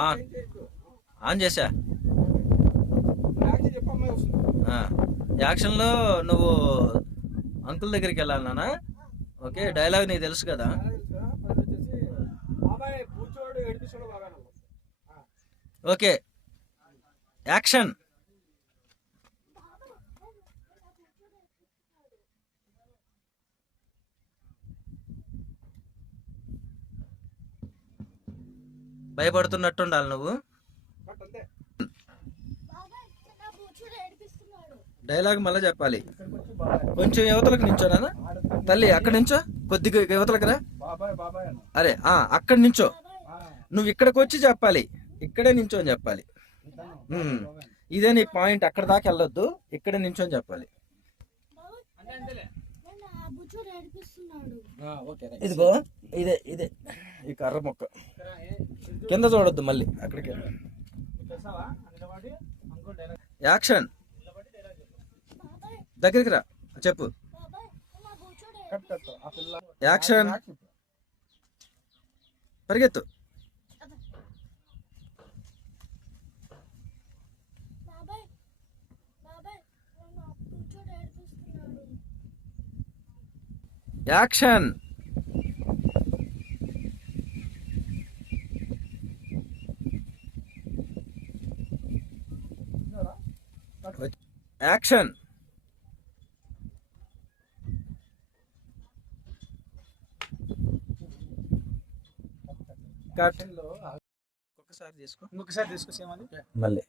On on చేసా. యాక్షన్లో నువ్వు uncle దగ్గరికి వెళ్ళాలి నాన్న. ఓకే, డైలాగ్ నీకు తెలుసు కదా. Okay, action. భయపడుతున్నట్టుండాలి నువ్వు. డైలాగ్ మళ్ళీ చెప్పాలి. కొంచెం యువతలకు నించోనా తల్లి, అక్కడి నుంచో కొద్దిగా యువతలకు రా. అరే అక్కడి నుంచో, నువ్వు ఇక్కడికి వచ్చి చెప్పాలి, ఇక్కడే నించో అని చెప్పాలి. ఇదే నీ పాయింట్, అక్కడ దాకా వెళ్ళొద్దు, ఇక్కడే నించో అని చెప్పాలి. ఇదిగో ఇదే ఇదే ఈ కర్ర మొక్క కింద చూడొద్దు, మళ్ళీ అక్కడికి. యాక్షన్. దగ్గరికి రా, చెప్పు. యాక్షన్. పరిగెత్తు. యాక్షన్. యాక్షన్. కట్. ఒక్కసారి తీసుకో, ఇంకొకసారి తీసుకో, మళ్ళీ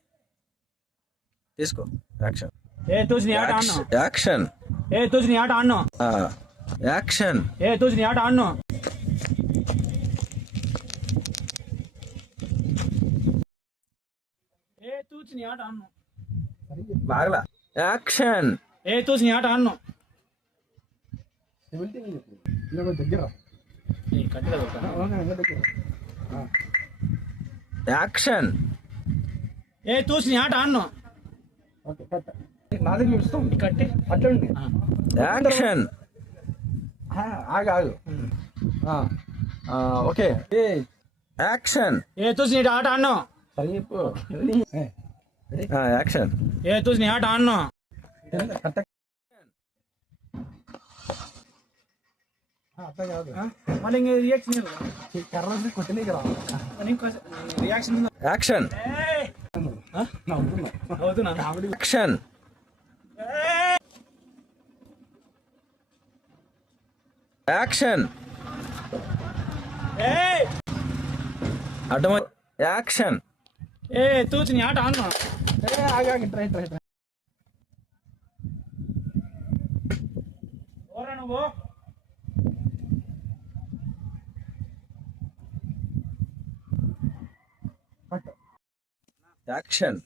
తీసుకో. యాక్షన్. యాక్షన్. యాక్షన్. బాగలా. యాక్షన్. యాక్షన్. యాక్షన్. ఆగు. Okay, action. Action. Action. Action. Action. అడ్డమ. యాక్షన్. యాక్షన్.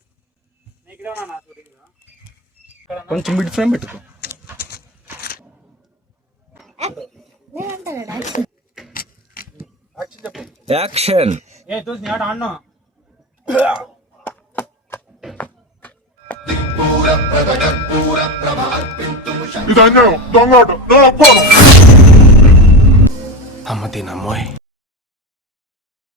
కొంచెం మిడ్ ఫ్రేమ్ పెట్టుకో. యాక్షన్. ఇది అన్యాయం, దొంగ. అమ్మ తినమ్మోయ్.